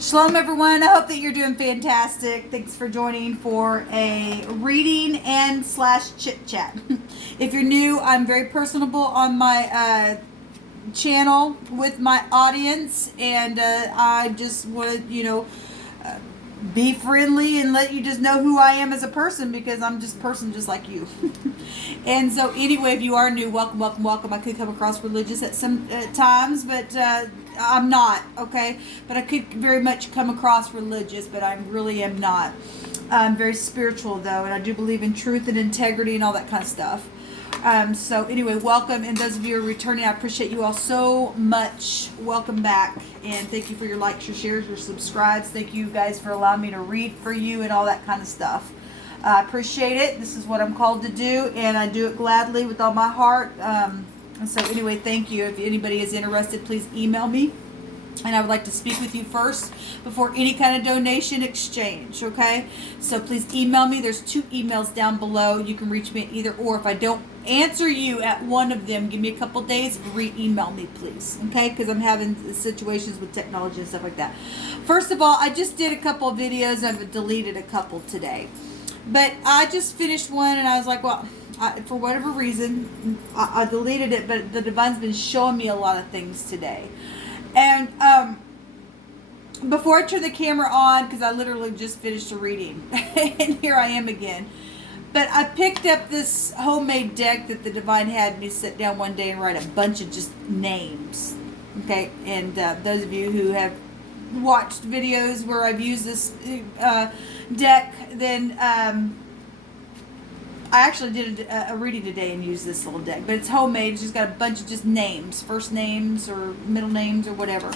Shalom, everyone. I hope that you're doing fantastic. Thanks for joining for a reading and / chit chat. If you're new, I'm very personable on my channel with my audience, and I just want to, be friendly and let you just know who I am as a person, because I'm just a person just like you. And so anyway, if you are new, welcome. I could come across religious at some times, but I'm not, okay? But I could very much come across religious, but I really am not. I'm very spiritual, though, and I do believe in truth and integrity and all that kind of stuff. So anyway, welcome, and those of you who are returning, I appreciate you all so much. Welcome back, and thank you for your likes, your shares, your subscribes. Thank you guys for allowing me to read for you and all that kind of stuff. I appreciate it. This is what I'm called to do, and I do it gladly with all my heart. So anyway, thank you. If anybody is interested, please email me. And I would like to speak with you first before any kind of donation exchange, okay? So please email me. There's 2 emails down below. You can reach me at either or. If I don't answer you at one of them, give me a couple days, re-email me, please, okay? Because I'm having situations with technology and stuff like that. First of all, I just did a couple of videos. I've deleted a couple today. But I just finished one, and I was like, well, for whatever reason, I deleted it, but the Divine's been showing me a lot of things today. And before I turn the camera on, because I literally just finished a reading, and here I am again. But I picked up this homemade deck that the Divine had me sit down one day and write a bunch of just names. Okay, and those of you who have watched videos where I've used this deck, then I actually did a reading today and used this little deck, but it's homemade. It's just got a bunch of just names, first names or middle names or whatever.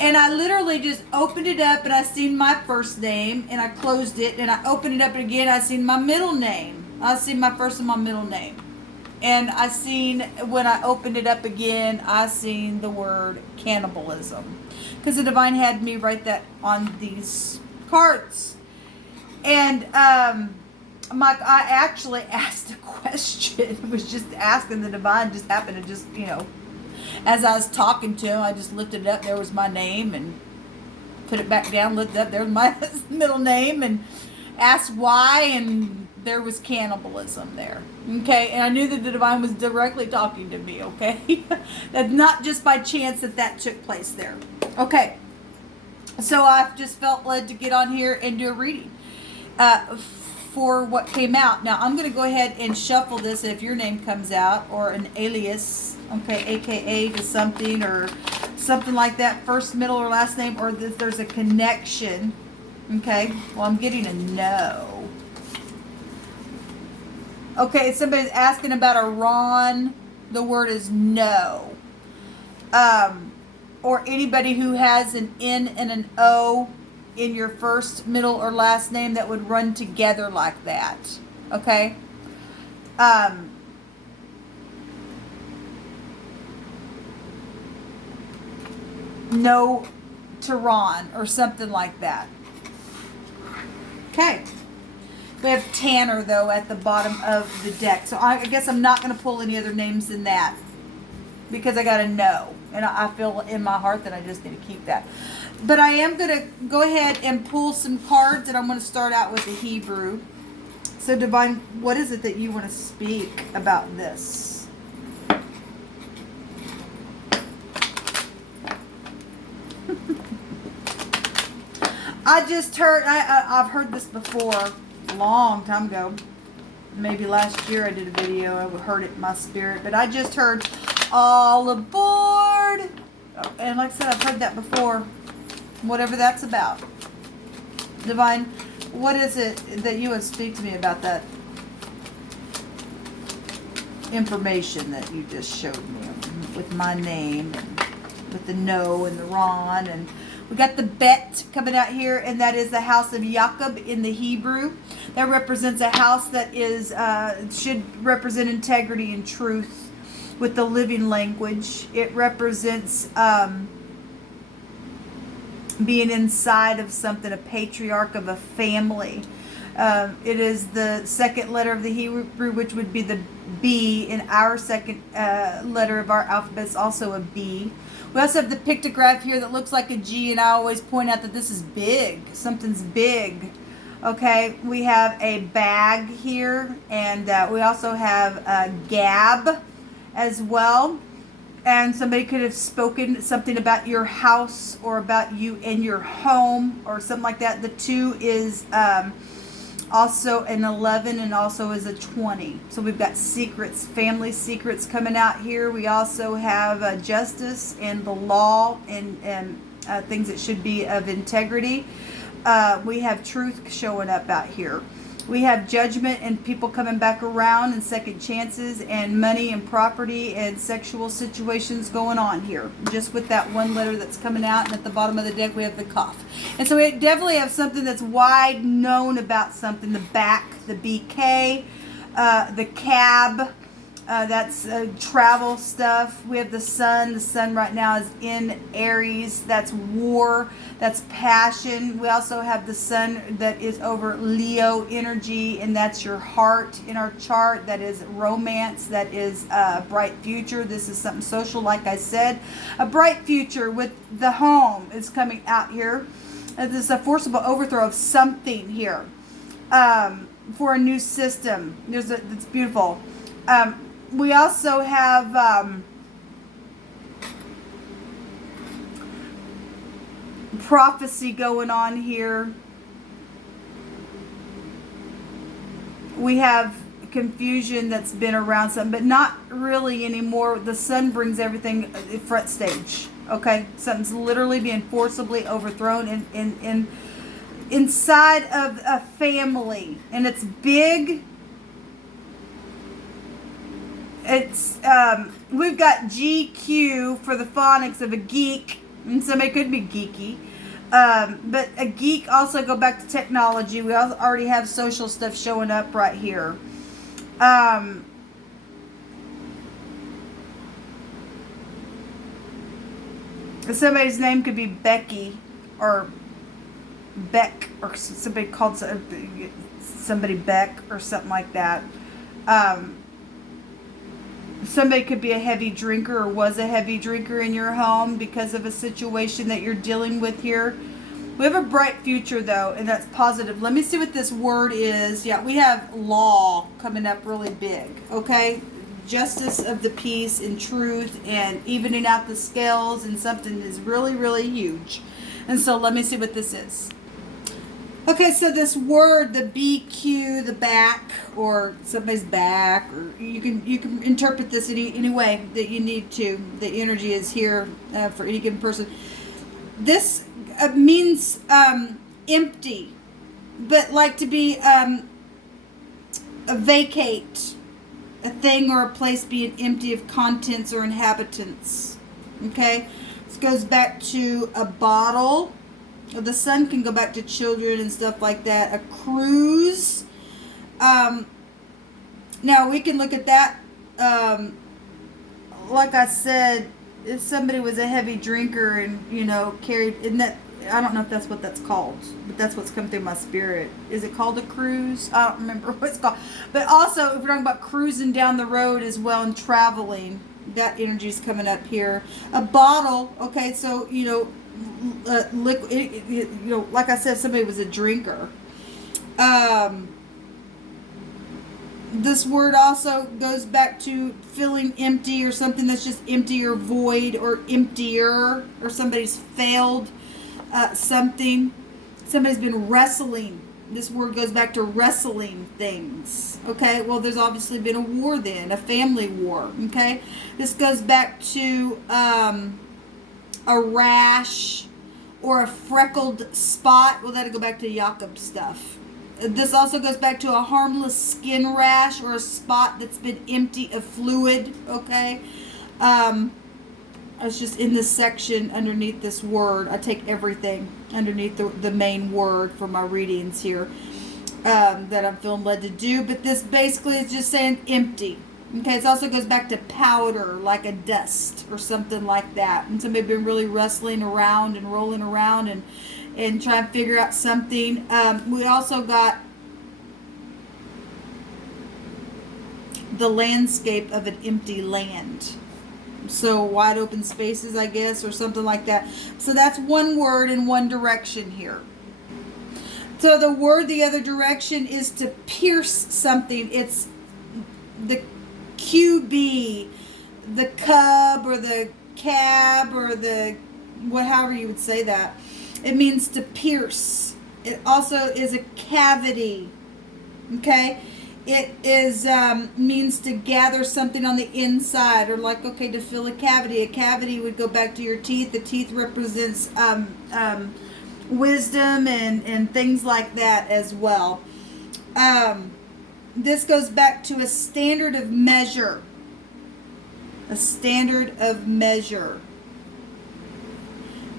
And I literally just opened it up, and I seen my first name, and I closed it, and I opened it up again. I seen my middle name. I seen my first and my middle name. And I seen, when I opened it up again, I seen the word cannibalism, because the Divine had me write that on these cards. And I actually asked a question. It was just asking the Divine, just happened to just, as I was talking to him, I just lifted it up. There was my name, and put it back down, lifted it up. There was my middle name, and asked why, and there was cannibalism there. Okay, and I knew that the Divine was directly talking to me, okay? That's not just by chance that took place there. Okay, so I've just felt led to get on here and do a reading for what came out. Now, I'm going to go ahead and shuffle this, and if your name comes out, or an alias, okay, AKA to something, or something like that, first, middle, or last name, or if there's a connection, okay, well, I'm getting a no. Okay, somebody's asking about a Ron. The word is no. Or anybody who has an N and an O in your first, middle, or last name that would run together like that. Okay? No to Ron or something like that. Okay. We have Tanner, though, at the bottom of the deck. So I guess I'm not going to pull any other names than that, because I got to know. And I feel in my heart that I just need to keep that. But I am going to go ahead and pull some cards, and I'm going to start out with the Hebrew. So, Divine, what is it that you want to speak about this? I just heard, I've heard this before a long time ago. Maybe last year I did a video. I heard it in my spirit. But I just heard, all aboard. And like I said, I've heard that before. Whatever that's about. Divine, what is it that you would speak to me about that information that you just showed me with my name, and with the no and the Ron, and we got the Bet coming out here, and that is the house of Jacob in the Hebrew. That represents a house that is should represent integrity and truth with the living language. It represents being inside of something, a patriarch of a family. It is the second letter of the Hebrew, which would be the B, and our second letter of our alphabet is also a B. We also have the pictograph here that looks like a G, and I always point out that this is big. Something's big. Okay, we have a bag here, and we also have a gab as well. And somebody could have spoken something about your house or about you and your home or something like that. The 2 is also an 11 and also is a 20. So we've got secrets, family secrets coming out here. We also have justice and the law and things that should be of integrity. We have truth showing up out here. We have judgment and people coming back around and second chances and money and property and sexual situations going on here. Just with that one letter that's coming out, and at the bottom of the deck we have the cough. And so we definitely have something that's wide known about something. The back, the BK, the cab, that's travel stuff. We have the sun. The sun right now is in Aries. That's war. That's passion. We also have the sun that is over Leo energy, and that's your heart in our chart. That is romance. That is a bright future. This is something social, like I said. A bright future with the home is coming out here. This is a forcible overthrow of something here for a new system. It's beautiful. We also have prophecy going on here. We have confusion that's been around something, but not really anymore. The sun brings everything front stage. Okay, something's literally being forcibly overthrown in inside of a family, and it's big. It's we've got GQ for the phonics of a geek, and somebody could be geeky, but a geek also go back to technology. We already have social stuff showing up right here. Somebody's name could be Becky or Beck, or somebody called somebody Beck or something like that. Somebody could be a heavy drinker or was a heavy drinker in your home because of a situation that you're dealing with here. We have a bright future though, and that's positive. Let me see what this word is. Yeah, we have law coming up really big. Okay, justice of the peace and truth and evening out the scales, and something is really, really huge. And so let me see what this is. Okay, so this word, the BQ, the back, or somebody's back, or you can interpret this any way that you need to. The energy is here for any given person. This means empty, but like to be a vacate, a thing or a place being empty of contents or inhabitants. Okay, this goes back to a bottle. The sun can go back to children and stuff like that. A cruise. Now we can look at that. Like I said, if somebody was a heavy drinker and carried, and that, I don't know if that's what that's called, but that's what's come through my spirit. Is it called a cruise? I don't remember what it's called. But also, if we're talking about cruising down the road as well and traveling, that energy is coming up here. A bottle. Okay, so liquid, like I said, somebody was a drinker. This word also goes back to feeling empty, or something that's just empty or void or emptier, or somebody's failed something. Somebody's been wrestling. This word goes back to wrestling things. Okay, well, there's obviously been a war then, a family war. Okay, this goes back to a rash or a freckled spot. Well, that'll go back to Jakob stuff. This also goes back to a harmless skin rash or a spot that's been empty of fluid. Okay, it's just in this section underneath this word. I take everything underneath the main word for my readings here that I'm feeling led to do. But this basically is just saying empty. Okay, it also goes back to powder, like a dust or something like that. And somebody's been really wrestling around and rolling around and trying to figure out something. We also got the landscape of an empty land. So wide open spaces, I guess, or something like that. So that's one word in one direction here. So the word the other direction is to pierce something. It's the QB, the cub or the cab or the however you would say that. It means to pierce. It also is a cavity. Okay? It is means to gather something on the inside, or like, okay, to fill a cavity. A cavity would go back to your teeth. The teeth represents wisdom and things like that as well. This goes back to a standard of measure. A standard of measure.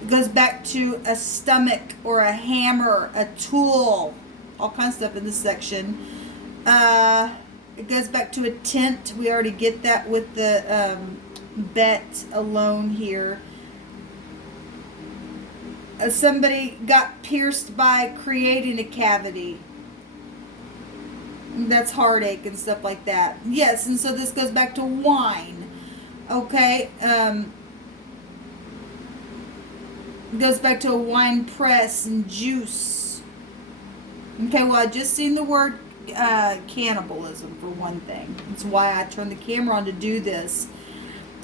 It goes back to a stomach or a hammer, a tool, all kinds of stuff in this section. It goes back to a tent. We already get that with the bet alone here. Somebody got pierced by creating a cavity. That's heartache and stuff like that. Yes, and so this goes back to wine. Okay. It goes back to a wine press and juice. Okay, well, I just seen the word cannibalism for one thing. That's why I turned the camera on to do this.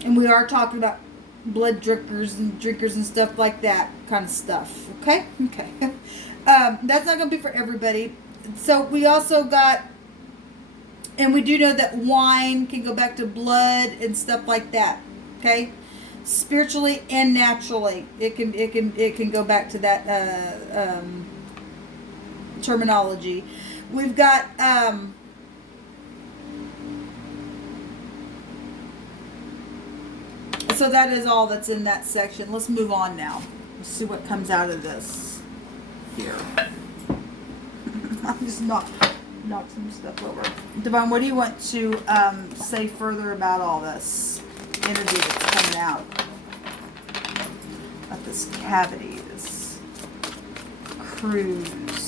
And we are talking about blood drinkers and stuff like that kind of stuff. Okay? Okay. That's not going to be for everybody. So we also got, and we do know that wine can go back to blood and stuff like that. Okay? Spiritually and naturally. It can go back to that terminology. We've got so that is all that's in that section. Let's move on now. Let's see what comes out of this here. I'm just knock some stuff over. Devon, what do you want to say further about all this energy that's coming out? About this cavity, this cruise.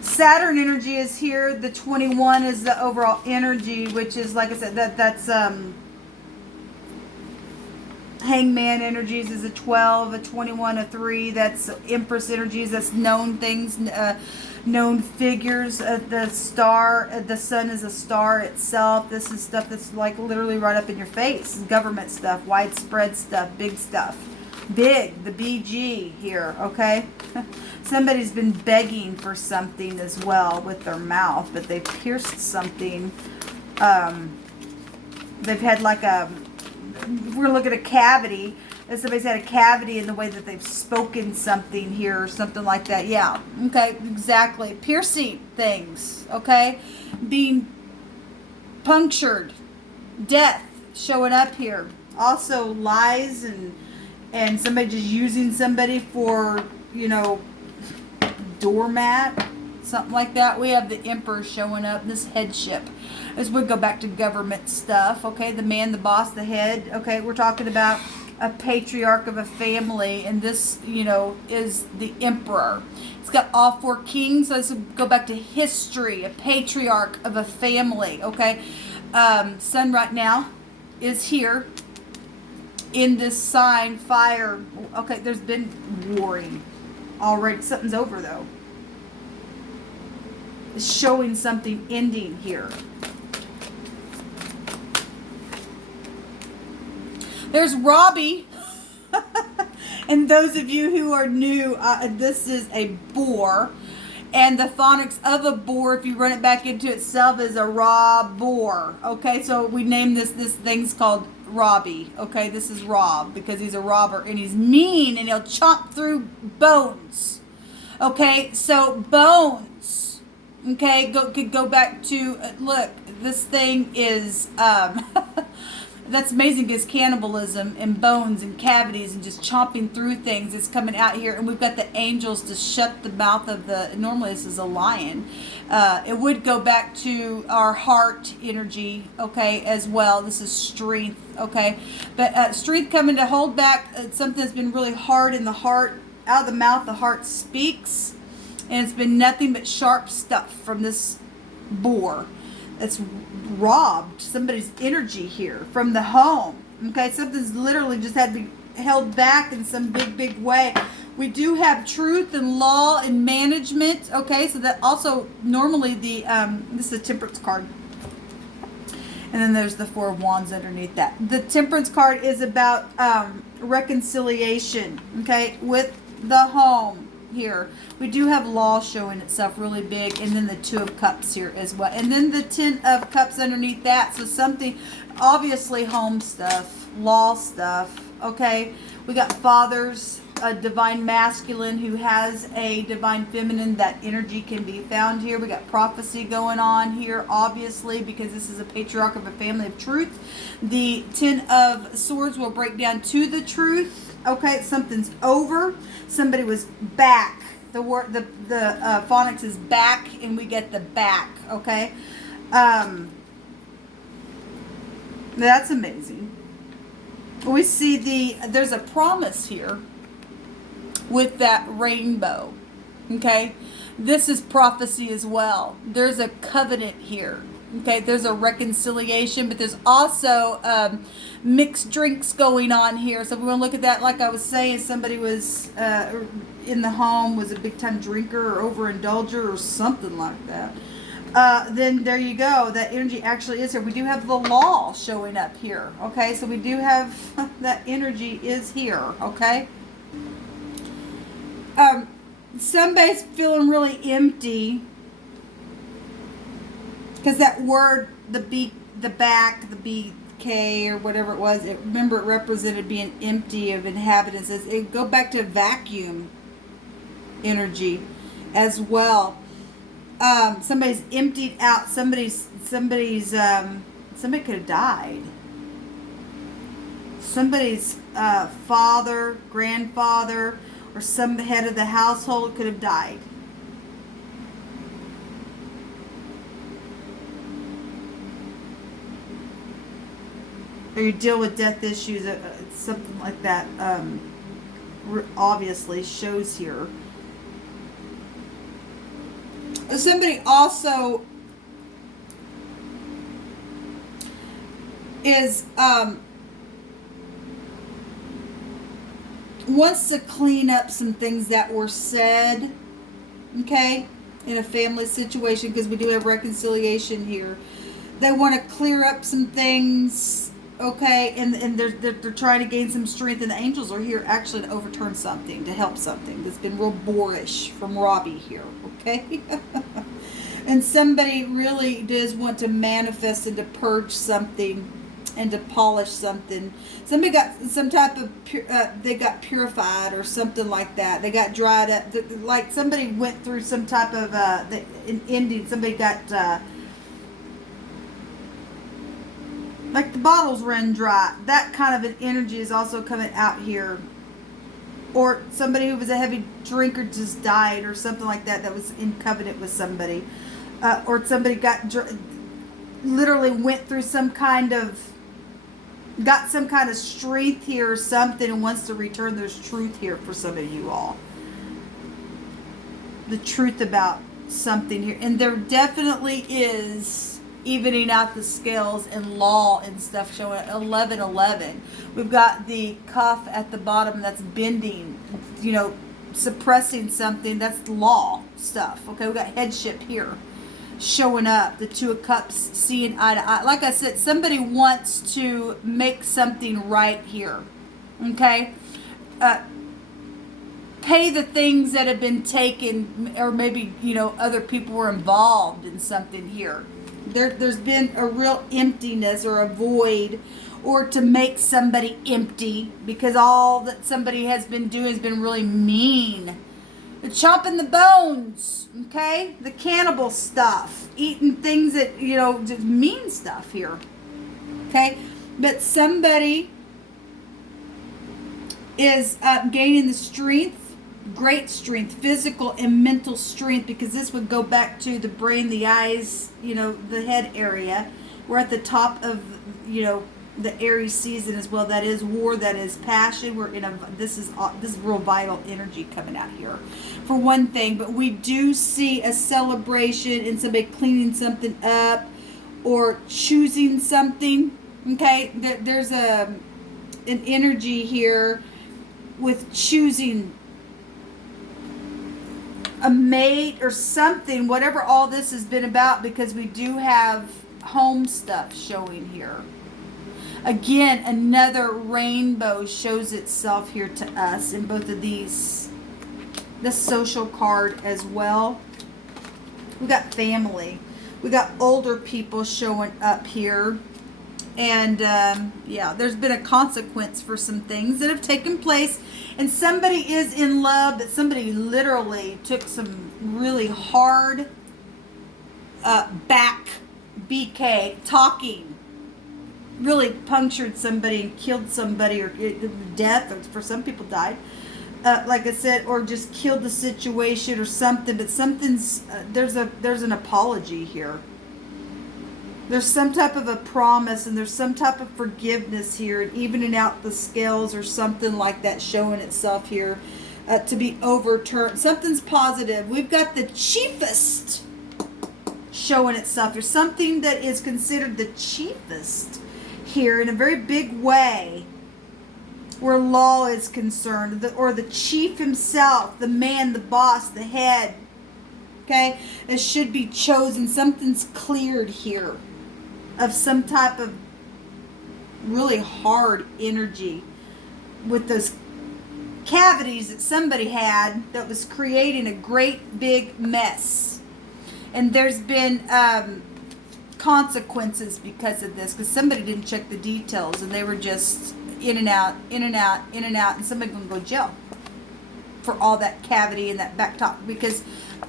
Saturn energy is here. The 21 is the overall energy, which is, like I said, that's Hangman energies is a 12, a 21, a 3. That's Empress energies. That's known things, known figures. The star, the sun is a star itself. This is stuff that's like literally right up in your face. Government stuff, widespread stuff, big stuff. Big, the BG here, okay? Somebody's been begging for something as well with their mouth, but they pierced something. They've had like we're going to look at a cavity. And somebody's had a cavity in the way that they've spoken something here or something like that. Yeah, okay, exactly. Piercing things, okay? Being punctured. Death showing up here. Also lies and somebody just using somebody for, doormat, something like that. We have the Emperor showing up, this headship. As we go back to government stuff, okay, the man, the boss, the head, okay, we're talking about a patriarch of a family, and this, is the Emperor. It's got all 4 kings. Let's go back to history, a patriarch of a family, okay. Sun right now is here in this sign, fire. Okay, there's been warring already. Something's over though. It's showing something ending here. There's Robbie. And those of you who are new, this is a boar. And the phonics of a boar, if you run it back into itself, is a raw boar. Okay, so we name this thing's called Robbie. Okay, this is Rob because he's a robber and he's mean and he'll chomp through bones. Okay, so bones. Okay, go back to look. This thing is That's amazing because cannibalism and bones and cavities and just chomping through things is coming out here. And we've got the angels to shut the mouth of the, normally this is a lion. It would go back to our heart energy, okay, as well. This is strength, okay. But strength coming to hold back something that's been really hard in the heart. Out of the mouth, the heart speaks. And it's been nothing but sharp stuff from this boar. It's robbed somebody's energy here from the home. Okay, something's literally just had to be held back in some big way. We do have truth and law and management. Okay, so that also normally the this is a temperance card. And then there's the Four of Wands underneath that. The temperance card is about reconciliation, okay, with the home. Here we do have law showing itself really big, and then the Two of Cups here as well, and then the Ten of Cups underneath that. So something, obviously home stuff, law stuff, okay. We got fathers, a divine masculine who has a divine feminine. That energy can be found here. We got prophecy going on here, obviously, because this is a patriarch of a family of truth. The Ten of Swords will break down to the truth. Okay, something's over. Somebody was back. The word, the phonics is back, and we get the back. Okay, that's amazing. We see there's a promise here with that rainbow. Okay, this is prophecy as well. There's a covenant here. Okay, there's a reconciliation, but there's also mixed drinks going on here. So if we want to look at that, like I was saying, somebody was in the home, was a big time drinker or overindulger or something like that. Then there you go. That energy actually is here. We do have the law showing up here. Okay, so we do have that energy is here. Okay. Somebody's feeling really empty. Because that word, the back, the BK or whatever it was, remember it represented being empty of inhabitants. It go back to vacuum energy as well. Somebody's emptied out. Somebody could have died. Somebody's father, grandfather, or some head of the household could have died. Or you deal with death issues, something like that obviously shows here. Somebody also is wants to clean up some things that were said, okay, in a family situation, because we do have reconciliation here. They want to clear up some things, okay, and they're trying to gain some strength, and the angels are here actually to overturn something, to help something that's been real boorish from Robbie here, okay? And somebody really does want to manifest and to purge something and to polish something. Somebody got some type of, they got purified or something like that. They got dried up. Like somebody went through some type of, an ending. Somebody got, like the bottles ran dry. That kind of an energy is also coming out here. Or somebody who was a heavy drinker just died or something like that, that was in covenant with somebody. Or somebody got, literally went through some kind of, got some kind of strength here or something and wants to return. There's truth here for some of you all. The truth about something here. And there definitely is evening out the scales and law and stuff showing 11:11. We've got the cuff at the bottom that's bending, you know, suppressing something. That's law stuff. Okay, we've got headship here showing up. The Two of Cups seeing eye to eye. Like I said, somebody wants to make something right here. Okay? Pay the things that have been taken, or maybe, you know, other people were involved in something here. There's been a real emptiness or a void, or to make somebody empty because all that somebody has been doing has been really mean. They're chomping the bones, okay? The cannibal stuff. Eating things that, you know, just mean stuff here. Okay? But somebody is gaining the strength, great strength, physical and mental strength, because this would go back to the brain, the eyes, the head area. We're at the top of, the Aries season as well. That is war, that is passion. We're in this is real vital energy coming out here, for one thing. But we do see a celebration and somebody cleaning something up or choosing something. Okay, there's an energy here with choosing a mate or something, whatever all this has been about, because we do have home stuff showing here. Again, another rainbow shows itself here to us in both of these. The social card as well. We got family. We got older people showing up here. And yeah, there's been a consequence for some things that have taken place. And somebody is in love, but somebody literally took some really hard back BK talking. Really punctured somebody and killed somebody, or death, or for some people died. Like I said, or just killed the situation or something. But something's there's an apology here. There's some type of a promise, and there's some type of forgiveness here, and evening out the scales or something like that showing itself here to be overturned. Something's positive. We've got the chiefest showing itself. There's something that is considered the chiefest here in a very big way, where law is concerned, or the chief himself, the man, the boss, the head. Okay, that should be chosen. Something's cleared here of some type of really hard energy with those cavities that somebody had that was creating a great big mess. And there's been consequences because of this, because somebody didn't check the details and they were just in and out, in and out, in and out, and somebody's going to go to jail for all that cavity and that back top because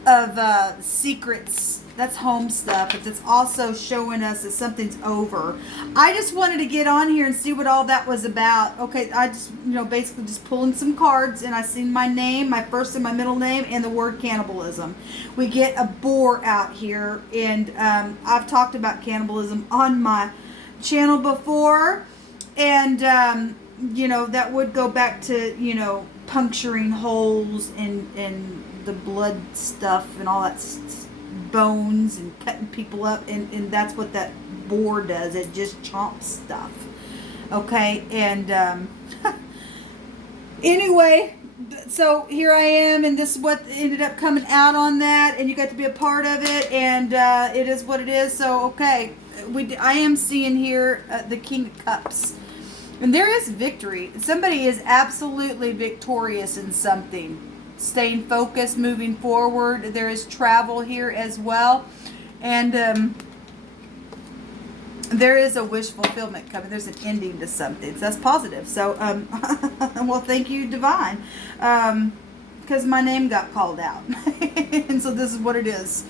of secrets. That's home stuff, but it's also showing us that something's over. I just wanted to get on here and see what all that was about. Okay, I just, basically just pulling some cards, and I seen my name, my first and my middle name, and the word cannibalism. We get a boar out here, and I've talked about cannibalism on my channel before, and, that would go back to, puncturing holes in the blood stuff and all that bones and cutting people up, and that's what that boar does. It just chomps stuff. Okay, and anyway, so here I am, and this is what ended up coming out on that, and you got to be a part of it, and it is what it is. So okay, I am seeing here the King of Cups, and there is victory. Somebody is absolutely victorious in something. Staying focused, moving forward. There is travel here as well, and there is a wish fulfillment coming. There's an ending to something, so that's positive. So well, thank you, Divine, because my name got called out and so this is what it is.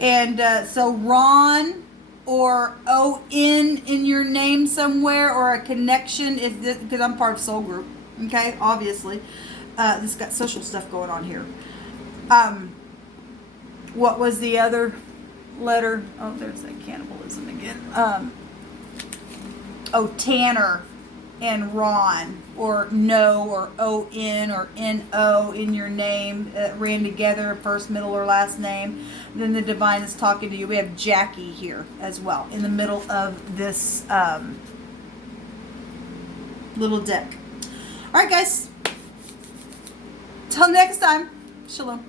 And so Ron or O-N in your name somewhere, or a connection, because I'm part of Soul Group, okay, obviously. This got social stuff going on here. What was the other letter? Oh, there's that cannibalism again. Tanner and Ron, or No, or O-N, or N-O in your name, ran together, first, middle, or last name. Then the Divine is talking to you. We have Jackie here as well in the middle of this little deck. All right, guys. Till next time, shalom.